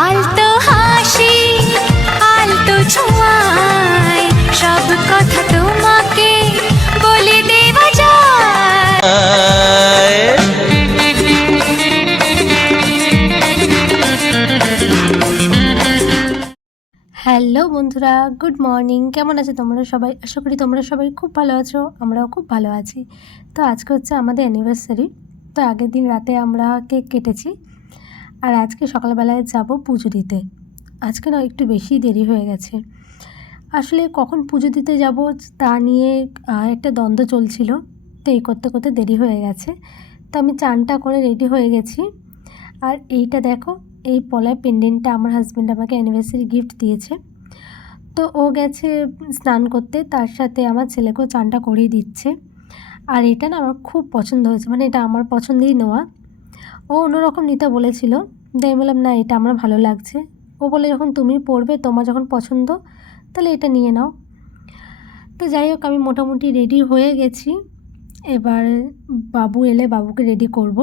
আলতো হাসি আলতো ছোঁয়ায় সব কথা তোমাকে বলে দেওয়া যায়। হ্যালো বন্ধুরা, গুড মর্নিং। কেমন আছো তোমরা সবাই? আশা করি তোমরা সবাই খুব ভালো আছো, আমরাও খুব ভালো আছি। তো আজকে হচ্ছে আমাদের অ্যানিভার্সারি। তো আগের দিন রাতে আমরা কেক কেটেছি, আর আজকে সকালবেলায় যাব পুজো দিতে। আজকে না একটু বেশি দেরি হয়ে গেছে। আসলে কখন পুজো দিতে যাব তা নিয়ে একটা দ্বন্দ্ব চলছিল। তো এই করতে করতে দেরি হয়ে গেছে। তো আমি চানটা করে রেডি হয়ে গেছি। আর এইটা দেখো, এই পলার পেন্ডেন্টটা আমার হাজব্যান্ড আমাকে অ্যানিভার্সারি গিফট দিয়েছে। তো ও গেছে স্নান করতে, তার সাথে আমার ছেলেকেও চানটা করিয়ে দিচ্ছে। আর এটা না আমার খুব পছন্দ হয়েছে, মানে এটা আমার পছন্দেই নেওয়া। ও অন্যরকম নিতে বলেছিল, তাই বললাম না, এটা আমার ভালো লাগছে। ও বলে যখন তুমি পরবে, তোমার যখন পছন্দ, তাহলে এটা নিয়ে নাও। তো যাই হোক, আমি মোটামুটি রেডি হয়ে গেছি। এবার বাবু এলে বাবুকে রেডি করব।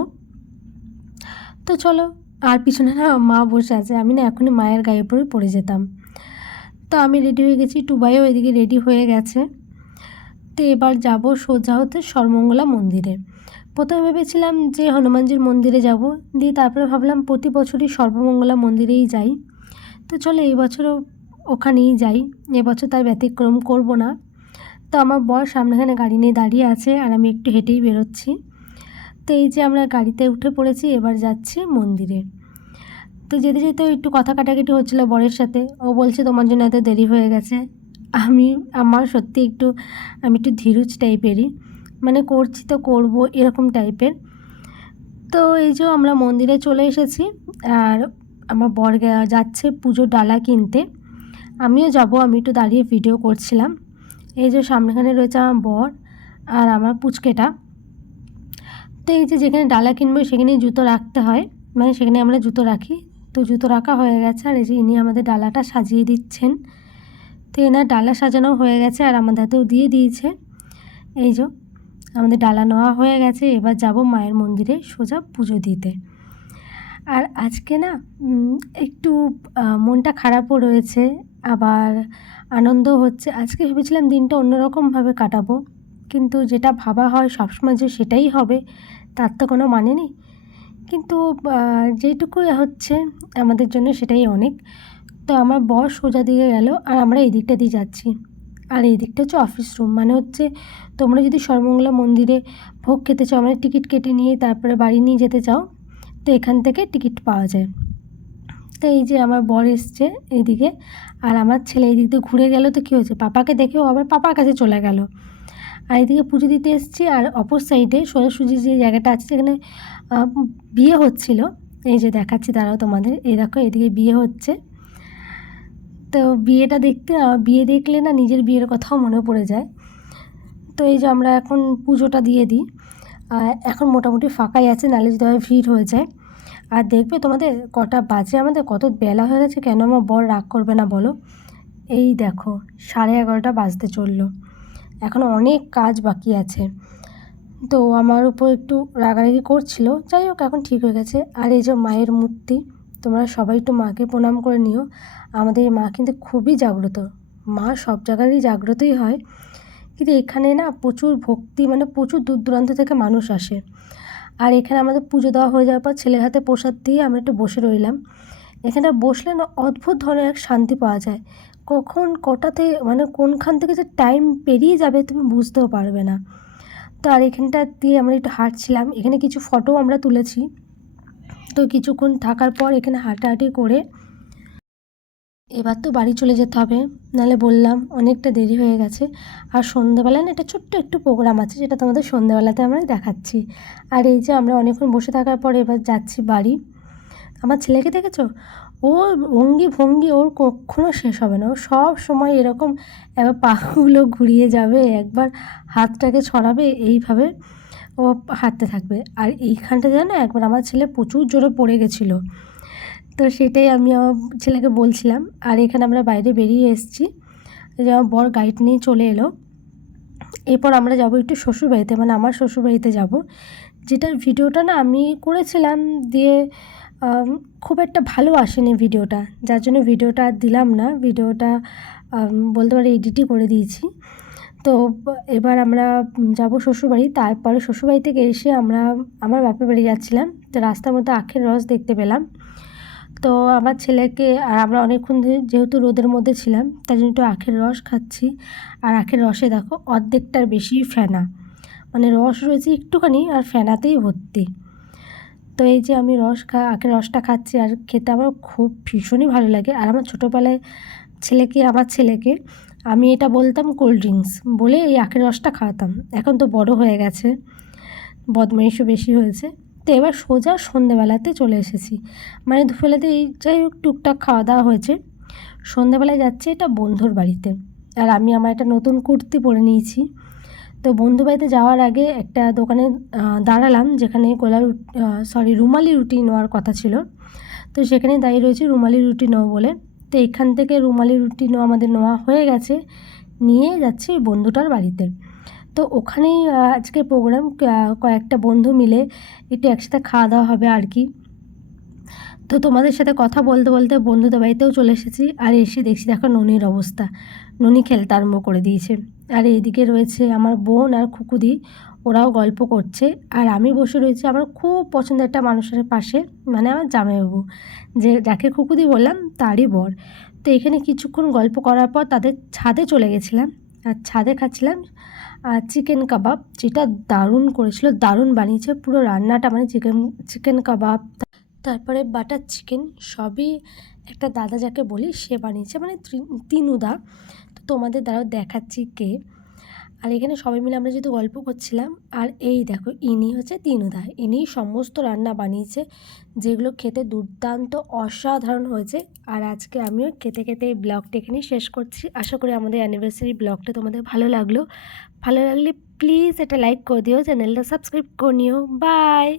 তো চলো, আর পিছনে না মা বসে আছে, আমি না এখনই মায়ের গায়ে পরে পড়ে যেতাম। তো আমি রেডি হয়ে গেছি, টুবাইও এদিকে রেডি হয়ে গেছে। তো এবার যাব সোজা হতে সর্বমঙ্গলা মন্দিরে। প্রথমে ভেবেছিলাম যে হনুমানজির মন্দিরে যাব, দিয়ে তারপরে ভাবলাম প্রতি বছরই সর্বমঙ্গলা মন্দিরেই যাই। তো চলো এই বছরও ওখানেই যাই, এবছর তার ব্যতিক্রম করব না। তো আমার বর সামনেখানে গাড়ি নিয়ে দাঁড়িয়ে আছে, আর আমি একটু হেঁটেই বেরোচ্ছি। তো এই যে আমরা গাড়িতে উঠে পড়েছি, এবার যাচ্ছি মন্দিরে। তো যেতে যেতে একটু কথা কাটাকাটি হচ্ছিলো বরের সাথে। ও বলছে তোমার জন্য এত দেরি হয়ে গেছে। আমার সত্যি আমি একটু ধীরুজ টাইপেরই, মানে করছি তো করব এরকম টাইপের। তো এই যে আমরা মন্দিরে চলে এসেছি, আর আমার বর যাচ্ছে পুজোর ডালা কিনতে। আমিও যাব, আমি একটু দাঁড়িয়ে ভিডিও করছিলাম। এই যে সামনেখানে রয়েছে আমার বর আর আমার পুচকেটা। তো এই যে যেখানে ডালা কিনবো সেখানেই জুতো রাখতে হয়, মানে সেখানে আমরা জুতো রাখি। তো জুতো রাখা হয়ে গেছে, আর এই যে ইনি আমাদের ডালাটা সাজিয়ে দিচ্ছেন। তো এনার ডালা সাজানো হয়ে গেছে, আর আমাদের হাতেও দিয়ে দিয়েছে। এই যে আমাদের ডালা নেওয়া হয়ে গেছে, এবার যাব মায়ের মন্দিরে সোজা পুজো দিতে। আর আজকে না একটু মনটা খারাপও রয়েছে, আবার আনন্দও হচ্ছে। আজকে ভেবেছিলাম দিনটা অন্যরকমভাবে কাটাবো, কিন্তু যেটা ভাবা হয় সবসময় যে সেটাই হবে তার তো কোনো মানে নেই। কিন্তু যেটুকু হচ্ছে আমাদের জন্য সেটাই অনেক। তো আমার বর সোজা দিকে গেল, আর আমরা এই দিকটা দিয়ে যাচ্ছি। আর এই দিকটা হচ্ছে অফিস রুম, মানে হচ্ছে তোমরা যদি সর্বমঙ্গলা মন্দিরে ভোগ খেতে চাও, মানে টিকিট কেটে নিয়ে তারপরে বাড়ি নিয়ে যেতে চাও, তো এখান থেকে টিকিট পাওয়া যায়। তো এই যে আমার বর এসছে এইদিকে, আর আমার ছেলে এই দিক দিয়ে ঘুরে গেল। তো কী হয়েছে, পাপাকে দেখেও আবার পাপার কাছে চলে গেল। আর এদিকে পুজো দিতে এসেছি, আর অপর সাইডে সোজাসুজি যে জায়গাটা আছে সেখানে বিয়ে হচ্ছিল। এই যে দেখাচ্ছি দাঁড়াও তোমাদের, এই দেখো এদিকে বিয়ে হচ্ছে। তো বিয়েটা দেখতে, বিয়ে দেখলে না নিজের বিয়ের কথাও মনে পড়ে যায়। তো এই যে আমরা এখন পুজোটা দিয়ে দিই। এখন মোটামুটি ফাঁকাই আছে, নাহলে যদি হয় ভিড় হয়ে যায়। আর দেখবে তোমাদের কটা বাজে, আমাদের কত বেলা হয়ে গেছে। কেন আমার বর রাগ করবে না বলো? এই দেখো 11:30 বাজতে চললো, এখনও অনেক কাজ বাকি আছে। তো আমার উপর একটু রাগারাগি করছিল, যাই হোক এখন ঠিক হয়ে গেছে। আর এই যে মায়ের মূর্তি, তোমরা সবাই একটু মাকে প্রণাম করে নিও। আমাদের মা কিন্তু খুবই জাগ্রত, মা সব জায়গারই জাগ্রতই হয়, কিন্তু এখানে না প্রচুর ভক্তি, মানে প্রচুর দূর দূরান্ত থেকে মানুষ আসে। আর এখানে আমাদের পুজো দেওয়া হয়ে যাওয়ার পর ছেলের হাতে প্রসাদ দিয়ে আমরা একটু বসে রইলাম। এখানে বসলে না অদ্ভুত ধরনের এক শান্তি পাওয়া যায়। কখন কটাতে, মানে কোনখান থেকে যে টাইম পেরিয়ে যাবে তুমি বুঝতেও পারবে না। তো আর এখানটা দিয়ে আমরা একটু হাঁটছিলাম, এখানে কিছু ফটোও আমরা তুলেছি। তো কিছুক্ষণ থাকার পর এখানে হাঁটাহাঁটি করে এবার তো বাড়ি চলে যেতে হবে, নাহলে বললাম অনেকটা দেরি হয়ে গেছে। আর সন্ধ্যেবেলায় না একটা ছোট্ট একটু প্রোগ্রাম আছে, যেটা তোমাদের সন্ধ্যেবেলাতে আমরা দেখাচ্ছি। আর এই যে আমরা অনেকক্ষণ বসে থাকার পরে এবার যাচ্ছি বাড়ি। আমার ছেলেকে দেখেছো, ওর অঙ্গি ভঙ্গি ওর কখনো শেষ হবে না। ও সব সময় এরকম একবার পাগুলো ঘুরিয়ে যাবে, একবার হাতটাকে ছড়াবে, এইভাবে ও হাঁটতে থাকবে। আর এইখানটা জানো, একবার আমার ছেলে প্রচুর জোরে পড়ে গেছিলো। তো সেটাই আমি আমার ছেলেকে বলছিলাম। আর এখানে আমরা বাইরে বেরিয়ে এসেছি, যে আমার বর গাইড নিয়ে চলে এলো। এরপর আমরা যাব একটু শ্বশুরবাড়িতে, মানে আমার শ্বশুরবাড়িতে যাব, যেটার ভিডিওটা না আমি করেছিলাম, দিয়ে খুব একটা ভালো আসেনি ভিডিওটা, যার জন্য ভিডিওটা আর দিলাম না। ভিডিওটা বলতে পারি এডিটই করে দিয়েছি। তো এবার আমরা যাব শ্বশুরবাড়ি। তারপরে শ্বশুরবাড়ি থেকে এসে আমরা আমার বাপের বাড়ি যাচ্ছিলাম। তো রাস্তার মধ্যে আখের রস দেখতে পেলাম। তো আমার ছেলেকে আর আমরা অনেকক্ষণ ধরে যেহেতু রোদের মধ্যে ছিলাম, তাই জন্য একটু আখের রস খাচ্ছি। আর আখের রসে দেখো অর্ধেকটার বেশি ফেনা, মানে রস রয়েছে একটুখানি আর ফেনাতেই ভর্তি। তো এই যে আমি আখের রসটা খাচ্ছি, আর খেতে আমার খুব ভীষণই ভালো লাগে। আর আমার ছোটোবেলায় আমার ছেলেকে আমি এটা বলতাম কোল্ড ড্রিঙ্কস বলে এই আখের রসটা খাওয়াতাম। এখন তো বড় হয়ে গেছে, বদমাইশও বেশি হয়েছে। তো এবার সোজা সন্ধেবেলাতে চলে এসেছি, মানে দুপুরবেলাতে এই যাই হোক টুকটাক খাওয়া দাওয়া হয়েছে। সন্ধেবেলায় যাচ্ছে এটা বন্ধুর বাড়িতে, আর আমি আমার একটা নতুন কুর্তি পরে নিয়েছি। তো বন্ধু বাড়িতে যাওয়ার আগে একটা দোকানে দাঁড়ালাম, যেখানে রুমালি রুটি নেওয়ার কথা ছিল। তো সেখানে দাঁড়িয়ে রয়েছে রুমালি রুটি নেবো বলে। তো এখান থেকে রুমালি রুটি আমাদের নেওয়া হয়ে গেছে, নিয়ে যাচ্ছি বন্ধুটার বাড়িতে। তো ওখানেই আজকে প্রোগ্রাম, কয়েকটা বন্ধু মিলে একটু একসাথে খাওয়া দাওয়া হবে আর কি। তো তোমাদের সাথে কথা বলতে বলতে বন্ধুদের বাড়িতেও চলে এসেছি। আর এসে দেখছি দেখো ননির অবস্থা, ননি খেলতে আরম্ভ করে দিয়েছে। আর এইদিকে রয়েছে আমার বোন আর খুকুদি, ওরাও গল্প করছে। আর আমি বসে রয়েছি আমার খুব পছন্দের একটা মানুষের পাশে, মানে আমার জামাইবাবু, যাকে খুকুদি বললাম তারই বর। তো এখানে কিছুক্ষণ গল্প করার পর তাদের ছাদে চলে গেছিলাম। আর ছাদে খাচ্ছিলাম চিকেন কাবাব, যেটা দারুণ করেছিল, দারুণ বানিয়েছে পুরো রান্নাটা, মানে চিকেন কাবাব, তারপরে বাটার চিকেন, সবই একটা দাদা যাকে বলি সে বানিয়েছে, মানে তিনুদা। তো তোমাদের দ্বারাও দেখাচ্ছি কে। আর এখানে সবাই মিলে আমরা যেহেতু গল্প করছিলাম, আর এই দেখো ইনি হচ্ছে তিনুদা, ইনি সমস্ত রান্না বানিয়েছে, যেগুলো খেতে দুর্দান্ত অসাধারণ হয়েছে। আর আজকে আমিও খেতে খেতে এই ব্লগটা এখানেই শেষ করছি। আশা করি আমাদের অ্যানিভার্সারি ব্লগটা তোমাদের ভালো লাগলো। ভালো লাগলে প্লিজ এটা লাইক করে দিও, চ্যানেলটা সাবস্ক্রাইব করে নিও। বাই।